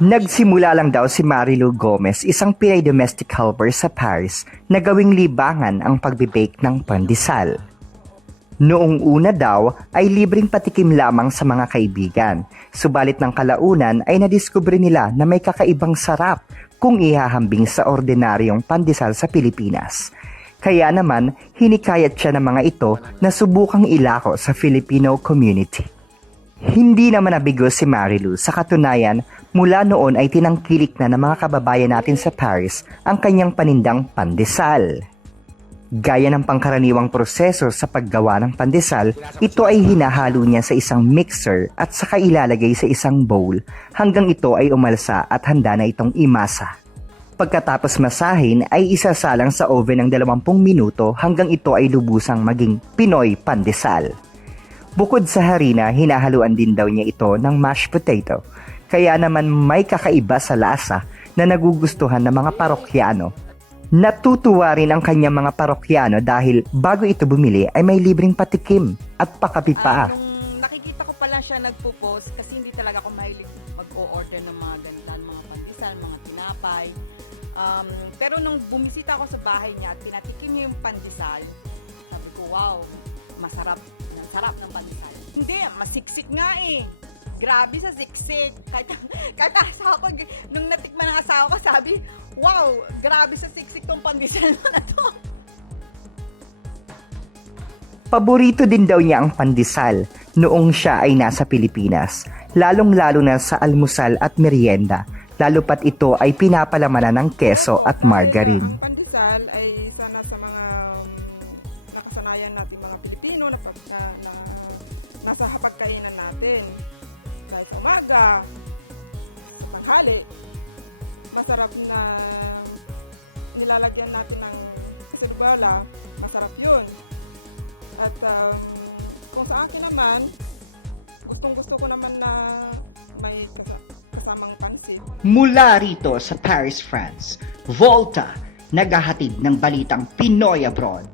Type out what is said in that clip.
Nagsimula lang daw si Marilu Gomez, isang Pinay domestic helper sa Paris, na gawing libangan ang pagbe-bake ng pandesal. Noong una daw ay libreng patikim lamang sa mga kaibigan, subalit ng kalaunan ay nadiskubre nila na may kakaibang sarap kung ihahambing sa ordinaryong pandesal sa Pilipinas. Kaya naman, hinikayat siya ng mga ito na subukang ilako sa Filipino community. Hindi naman nabigo si Marilu. Sa katunayan, mula noon ay tinangkilik na ng mga kababayan natin sa Paris ang kanyang panindang pandesal. Gaya ng pangkaraniwang proseso sa paggawa ng pandesal, ito ay hinahalo niya sa isang mixer at saka ilalagay sa isang bowl hanggang ito ay umalsa at handa na itong imasa. Pagkatapos masahin ay isasalang sa oven ng 20 minuto hanggang ito ay lubusang maging Pinoy pandesal. Bukod sa harina, hinahaluan din daw niya ito ng mashed potato. Kaya naman may kakaiba sa lasa na nagugustuhan ng mga parokyano. Natutuwa rin ang kanyang mga parokyano dahil bago ito bumili ay may libreng patikim at pakapi pa. Nakikita ko pala siya nagpo-post kasi hindi talaga ako mahilig mag-o-order ng mga ganyan, mga pandesal, mga tinapay. Pero nung bumisita ako sa bahay niya at pinatikim niya yung pandesal, sabi ko, wow, masarap. Sarap ng pandesal. Hindi, masiksik nga eh. Grabe sa siksik. Kahit asawa ko, nung natikman ng asawa ko, sabi, wow, grabe sa siksik tong pandesal na to. Paborito din daw niya ang pandesal noong siya ay nasa Pilipinas, lalong-lalo na sa almusal at merienda, lalo pat ito ay pinapalamanan ng keso at margarine. Ang pandesal ay isa na sa mga nakasanayan natin mga Pilipino na nasa hapagkainan natin. Dahil sa umaga, sa tanghali, masarap na nilalagyan natin ng sirwala, masarap yun. At kung sa akin naman, gustong-gusto ko naman na may kasamang pansit. Mula rito sa Paris, France, Volta, naghahatid ng balitang Pinoy Abroad.